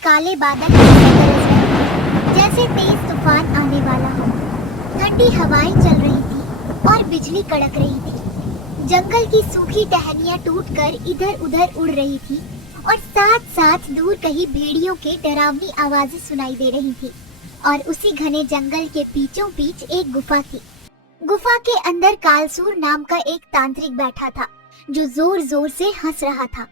काले बादल ऐसे गरज रहे थे, जैसे तेज तूफान आने वाला हो। ठंडी हवाएं चल रही थी और बिजली कड़क रही थी। जंगल की सूखी टहनियां टूटकर इधर उधर उड़ रही थी और साथ साथ दूर कहीं भेड़ियों के डरावनी आवाजें सुनाई दे रही थी। और उसी घने जंगल के बीचों बीच एक गुफा थी। गुफा के अंदर कालसूर नाम का एक तांत्रिक बैठा था, जो जोर जोर से हंस रहा था।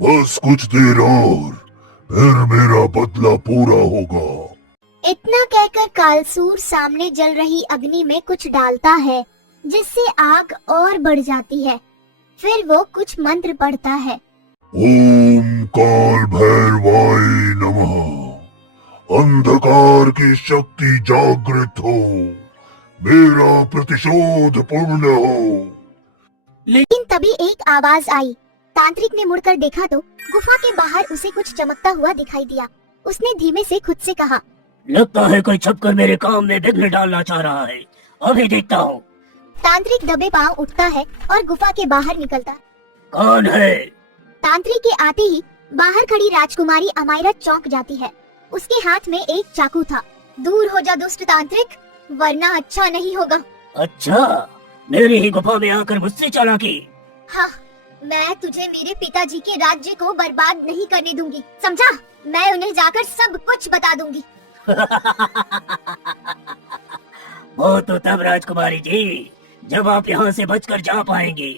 बस कुछ देर और, फिर मेरा बदला पूरा होगा। इतना कहकर कालसूर सामने जल रही अग्नि में कुछ डालता है, जिससे आग और बढ़ जाती है। फिर वो कुछ मंत्र पढ़ता है। ओम काल भैरवाय नमः। अंधकार की शक्ति जागृत हो, मेरा प्रतिशोध पूर्ण हो। लेकिन तभी एक आवाज आई। तांत्रिक ने मुड़कर देखा तो गुफा के बाहर उसे कुछ चमकता हुआ दिखाई दिया। उसने धीमे से खुद से कहा, लगता है कोई छुपकर मेरे काम में विघ्न डालना चाह रहा है। अभी देखता हूँ। तांत्रिक दबे पांव उठता है और गुफा के बाहर निकलता है। कौन है? तांत्रिक के आते ही बाहर खड़ी राजकुमारी अमायरा चौंक जाती है। उसके हाथ में एक चाकू था। दूर हो जा दुष्ट तांत्रिक, वरना अच्छा नहीं होगा। अच्छा, मेरी ही गुफा में आकर मुझसे चालाकी। हाँ, मैं तुझे मेरे पिताजी के राज्य को बर्बाद नहीं करने दूंगी, समझा? मैं उन्हें जाकर सब कुछ बता दूंगी। वो तो तब राजकुमारी जी, जब आप यहाँ से बचकर जा पाएंगी।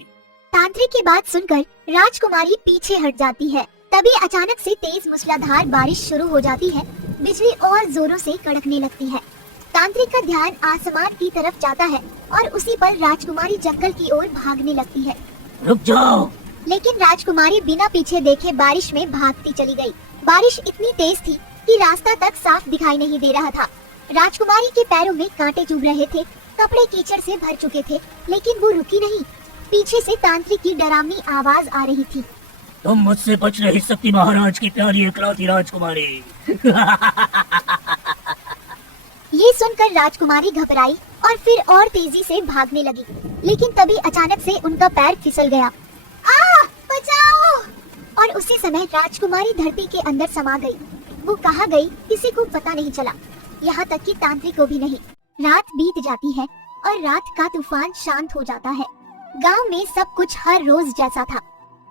तांत्रिक की बात सुनकर राजकुमारी पीछे हट जाती है। तभी अचानक से तेज मूसलाधार बारिश शुरू हो जाती है। बिजली और जोरों से कड़कने लगती है। तांत्रिक का ध्यान आसमान की तरफ जाता है और उसी पर राजकुमारी जंगल की ओर भागने लगती है। रुक जाओ। लेकिन राजकुमारी बिना पीछे देखे बारिश में भागती चली गई। बारिश इतनी तेज थी कि रास्ता तक साफ दिखाई नहीं दे रहा था। राजकुमारी के पैरों में कांटे चुभ रहे थे, कपड़े कीचड़ से भर चुके थे, लेकिन वो रुकी नहीं। पीछे से तांत्रिक की डरावनी आवाज आ रही थी। तुम मुझसे बच नहीं सकती महाराज की प्यारी इकलौती राजकुमारी। ये सुनकर राजकुमारी घबराई और फिर और तेजी से भागने लगी। लेकिन तभी अचानक से उनका पैर फिसल गया। बचाओ! और उसी समय राजकुमारी धरती के अंदर समा गई। वो कहाँ गई किसी को पता नहीं चला, यहाँ तक कि तांत्रिक को भी नहीं। रात बीत जाती है और रात का तूफान शांत हो जाता है। गांव में सब कुछ हर रोज जैसा था।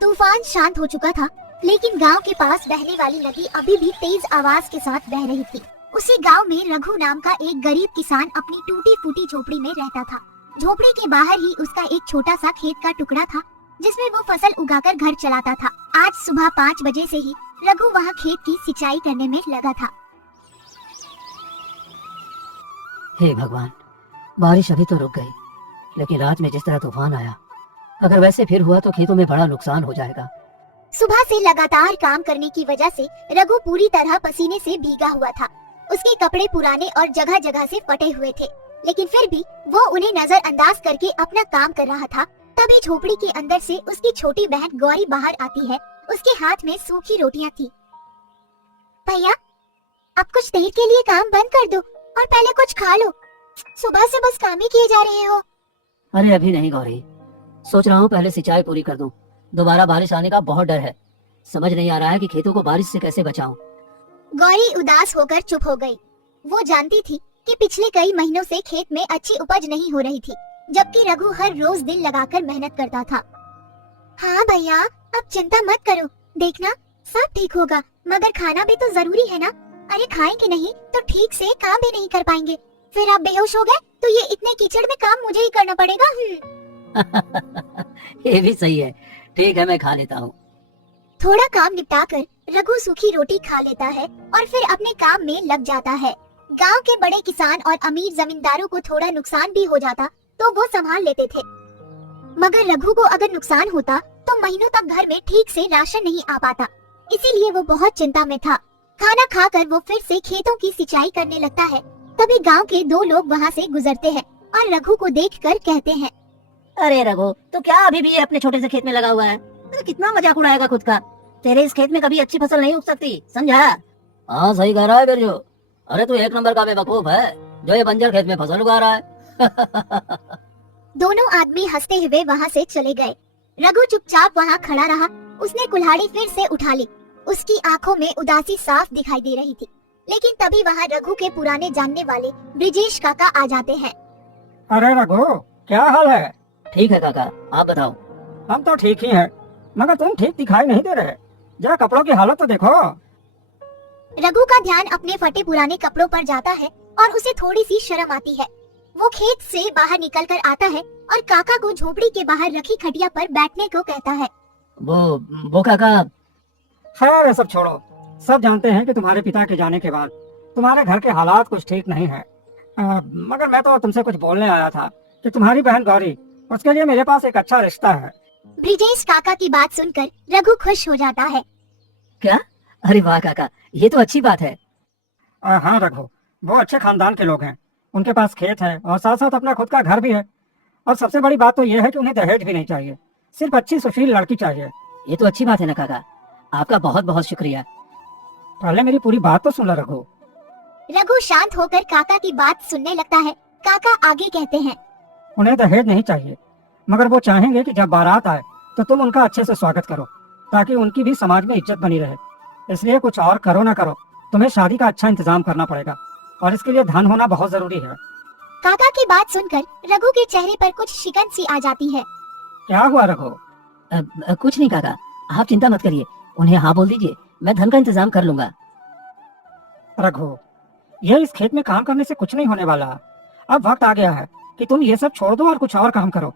तूफान शांत हो चुका था, लेकिन गांव के पास बहने वाली नदी अभी भी तेज आवाज के साथ बह रही थी। उसी गांव में रघु नाम का एक गरीब किसान अपनी टूटी फूटी झोपड़ी में रहता था। झोपड़ी के बाहर ही उसका एक छोटा सा खेत का टुकड़ा था, जिसमें वो फसल उगाकर घर चलाता था। आज सुबह 5 बजे से ही रघु वहाँ खेत की सिंचाई करने में लगा था। हे भगवान, बारिश अभी तो रुक गई, लेकिन रात में जिस तरह तूफान आया, अगर वैसे फिर हुआ तो खेतों में बड़ा नुकसान हो जाएगा। सुबह से लगातार काम करने की वजह से रघु पूरी तरह पसीने से भीगा हुआ था। उसके कपड़े पुराने और जगह जगह से फटे हुए थे, लेकिन फिर भी वो उन्हें नजरअंदाज करके अपना काम कर रहा था। तभी झोपड़ी के अंदर से उसकी छोटी बहन गौरी बाहर आती है। उसके हाथ में सूखी रोटियां थी। भैया, अब कुछ देर के लिए काम बंद कर दो और पहले कुछ खा लो। सुबह से बस काम ही किए जा रहे हो। अरे अभी नहीं गौरी, सोच रहा हूँ पहले सिंचाई पूरी कर दूं। दोबारा बारिश आने का बहुत डर है। समझ नहीं आ रहा है कि खेतों को बारिश से कैसे बचाऊं। गौरी उदास होकर चुप हो गई। वो जानती थी कि पिछले कई महीनों से खेत में अच्छी उपज नहीं हो रही थी, जबकि रघु हर रोज दिल लगाकर मेहनत करता था। हाँ भैया, अब चिंता मत करो, देखना सब ठीक होगा, मगर खाना भी तो जरूरी है ना। अरे खाएंगे नहीं तो ठीक से काम भी नहीं कर पाएंगे। फिर आप बेहोश हो गए तो ये इतने कीचड़ में काम मुझे ही करना पड़ेगा। ये भी सही है। ठीक है, मैं खा लेता हूँ। थोड़ा काम निपटाकर रघु सूखी रोटी खा लेता है और फिर अपने काम में लग जाता है। गांव के बड़े किसान और अमीर जमींदारों को थोड़ा नुकसान भी हो जाता तो वो संभाल लेते थे, मगर रघु को अगर नुकसान होता तो महीनों तक घर में ठीक से राशन नहीं आ पाता। इसीलिए वो बहुत चिंता में था। खाना खाकर वो फिर से खेतों की सिंचाई करने लगता है। तभी गांव के 2 लोग वहाँ से गुजरते हैं और रघु को देखकर कहते हैं, अरे रघु, तो क्या अभी भी अपने छोटे से खेत में लगा हुआ है? तो कितना मजाक उड़ाएगा खुद का। तेरे इस खेत में कभी अच्छी फसल नहीं उग सकती, समझा? हाँ सही कह रहा है बिरजू। अरे तू एक नंबर का बेवकूफ है जो ये बंजर खेत में फसल उगा रहा है। दोनों आदमी हंसते हुए वहाँ से चले गए। रघु चुपचाप वहाँ खड़ा रहा। उसने कुल्हाड़ी फिर से उठा ली। उसकी आंखों में उदासी साफ दिखाई दे रही थी। लेकिन तभी वहाँ रघु के पुराने जानने वाले ब्रिजेश काका आ जाते हैं। अरे रघु, क्या हाल है? ठीक है काका, आप बताओ। हम तो ठीक ही हैं, मगर तुम ठीक दिखाई नहीं दे रहे। जरा कपड़ों की हालत तो देखो। रघु का ध्यान अपने फटे पुराने कपड़ों पर जाता है और उसे थोड़ी सी शर्म आती है। वो खेत से बाहर निकलकर आता है और काका को झोपड़ी के बाहर रखी खटिया पर बैठने को कहता है। वो काका, खैर ये सब छोड़ो। सब जानते हैं कि तुम्हारे पिता के जाने के बाद तुम्हारे घर के हालात कुछ ठीक नहीं है। मगर मैं तो तुमसे कुछ बोलने आया था कि तुम्हारी बहन गौरी, उसके लिए मेरे पास एक अच्छा रिश्ता है। ब्रिजेश काका की बात सुनकर रघु खुश हो जाता है। क्या? अरे वाह काका, ये तो अच्छी बात है। हाँ रघु, वो अच्छे खानदान के लोग हैं। उनके पास खेत है और साथ साथ अपना खुद का घर भी है। और सबसे बड़ी बात तो ये है कि उन्हें दहेज भी नहीं चाहिए, सिर्फ अच्छी सुशील लड़की चाहिए। ये तो अच्छी बात है ना काका, आपका बहुत बहुत शुक्रिया। पहले मेरी पूरी बात तो सुन लो रघु। रघु शांत होकर काका की बात सुनने लगता है। काका आगे कहते हैं। उन्हें दहेज नहीं चाहिए, मगर वो चाहेंगे कि जब बारात आए तो तुम उनका अच्छे से स्वागत करो, ताकि उनकी भी समाज में इज्जत बनी रहे। इसलिए कुछ और करो ना करो, तुम्हें शादी का अच्छा इंतजाम करना पड़ेगा और इसके लिए धन होना बहुत जरूरी है। काका की बात सुनकर रघु के चेहरे पर कुछ शिकन सी आ जाती है। क्या हुआ रघु? कुछ नहीं काका, आप चिंता मत करिए। उन्हें हाँ बोल दीजिए, मैं धन का इंतजाम कर लूंगा। रघु, ये इस खेत में काम करने से कुछ नहीं होने वाला। अब वक्त आ गया है कि तुम ये सब छोड़ दो और कुछ और काम करो।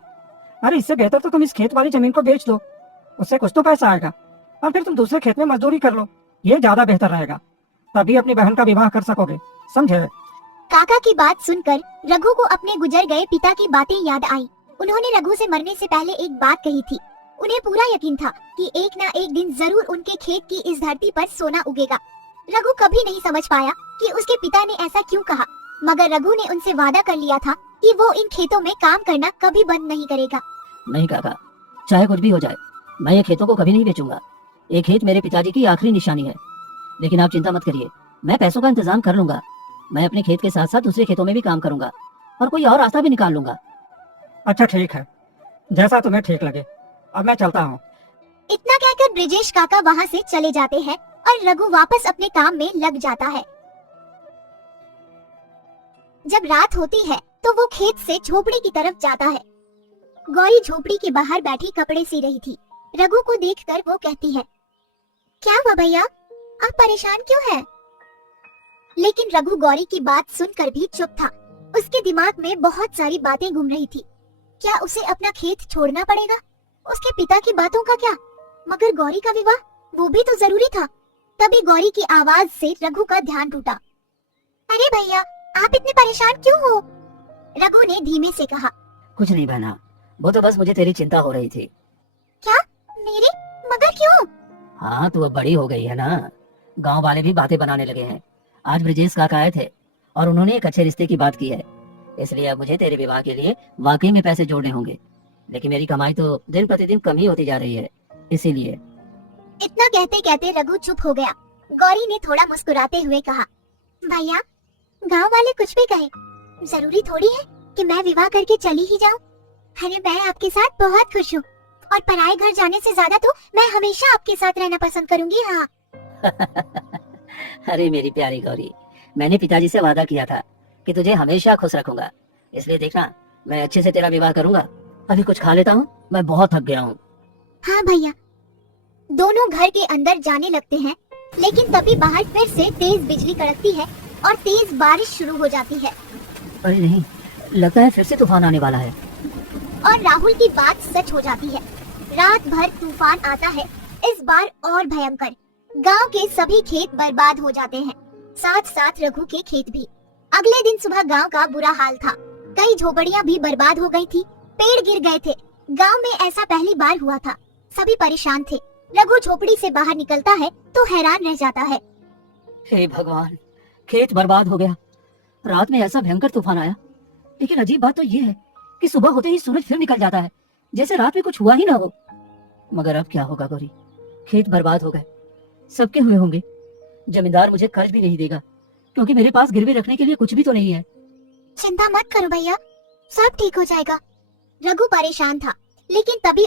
अरे इससे बेहतर तो तुम इस खेत वाली जमीन को बेच दो, उससे कुछ तो पैसा आएगा और फिर तुम दूसरे खेत में मजदूरी कर लो। ये ज्यादा बेहतर रहेगा, तभी अपनी बहन का विवाह कर सकोगे, समझे? काका की बात सुनकर रघु को अपने गुजर गए पिता की बातें याद आई। उन्होंने रघु से मरने से पहले एक बात कही थी। उन्हें पूरा यकीन था कि एक ना एक दिन जरूर उनके खेत की इस धरती पर सोना उगेगा। रघु कभी नहीं समझ पाया कि उसके पिता ने ऐसा क्यों कहा, मगर रघु ने उनसे वादा कर लिया था कि वो इन खेतों में काम करना कभी बंद नहीं करेगा। नहीं काका, चाहे कुछ भी हो जाए, मैं ये खेतों को कभी नहीं बेचूंगा। ये खेत मेरे पिताजी की आखिरी निशानी है। लेकिन आप चिंता मत करिए, मैं पैसों का इंतजाम कर लूंगा। मैं अपने खेत के साथ साथ दूसरे खेतों में भी काम करूंगा और कोई और रास्ता भी निकाल लूंगा। अच्छा ठीक है, जैसा तुम्हें ठीक लगे। अब मैं चलता हूँ। इतना कहकर ब्रिजेश काका वहाँ से चले जाते हैं और रघु वापस अपने काम में लग जाता है। जब रात होती है तो वो खेत से झोपड़ी की तरफ जाता है। गौरी झोपड़ी के बाहर बैठी कपड़े सी रही थी। रघु को देखकर वो कहती है, क्या हुआ भैया, आप परेशान क्यों हैं? लेकिन रघु गौरी की बात सुनकर भी चुप था। उसके दिमाग में बहुत सारी बातें घूम रही थी। क्या उसे अपना खेत छोड़ना पड़ेगा? उसके पिता की बातों का क्या? मगर गौरी का विवाह, वो भी तो जरूरी था। तभी गौरी की आवाज से रघु का ध्यान टूटा। अरे भैया, आप इतने परेशान क्यों हो? रघु ने धीमे से कहा। कुछ नहीं बहना, वो तो बस मुझे तेरी चिंता हो रही थी। क्या मेरी? मगर क्यों? हाँ, तू अब बड़ी हो गई है ना। गांव वाले भी बातें बनाने लगे हैं। आज ब्रिजेश काका आए थे और उन्होंने एक अच्छे रिश्ते की बात की है। इसलिए अब मुझे तेरे विवाह के लिए वाकई में पैसे जोड़ने होंगे। लेकिन मेरी कमाई तो दिन प्रतिदिन कम ही होती जा रही है, इसीलिए। इतना कहते कहते रघु चुप हो गया। गौरी ने थोड़ा मुस्कुराते हुए कहा, भैया, गांव वाले कुछ भी कहे, जरूरी थोड़ी है कि मैं विवाह करके चली ही जाऊं। अरे मैं आपके साथ बहुत खुश हूँ और पराए घर जाने से ज्यादा तो मैं हमेशा आपके साथ रहना पसंद करूंगी। हाँ। अरे मेरी प्यारी गौरी, मैंने पिताजी से वादा किया था कि तुझे हमेशा खुश रखूंगा। इसलिए देखना, मैं अच्छे से तेरा विवाह करूंगा। अभी कुछ खा लेता हूँ, मैं बहुत थक गया हूँ। हाँ भैया। दोनों घर के अंदर जाने लगते हैं, लेकिन तभी बाहर फिर से तेज बिजली कड़कती है और तेज बारिश शुरू हो जाती है। अरे नहीं, लगता है फिर से तूफान आने वाला है। और राहुल की बात सच हो जाती है। रात भर तूफान आता है, इस बार और भयंकर। गांव के सभी खेत बर्बाद हो जाते हैं, साथ साथ रघु के खेत भी। अगले दिन सुबह गांव का बुरा हाल था। कई झोपड़ियां भी बर्बाद हो गई थी, पेड़ गिर गए थे। गांव में ऐसा पहली बार हुआ था। सभी परेशान थे। रघु झोपड़ी से बाहर निकलता है तो हैरान रह जाता है। हे भगवान, खेत बर्बाद हो गया। रात में ऐसा भयंकर तूफान आया, लेकिन अजीब बात तो ये है कि सुबह होते ही सूरज फिर निकल जाता है, जैसे रात में कुछ हुआ ही ना हो। मगर अब क्या होगा गौरी? खेत बर्बाद हो गए, सबके हुए होंगे। जमींदार मुझे कर्ज भी नहीं देगा, क्योंकि मेरे पास गिरवी रखने के लिए कुछ भी तो नहीं है। चिंता मत करो भैया, सब ठीक हो जाएगा। रघु परेशान था, लेकिन तभी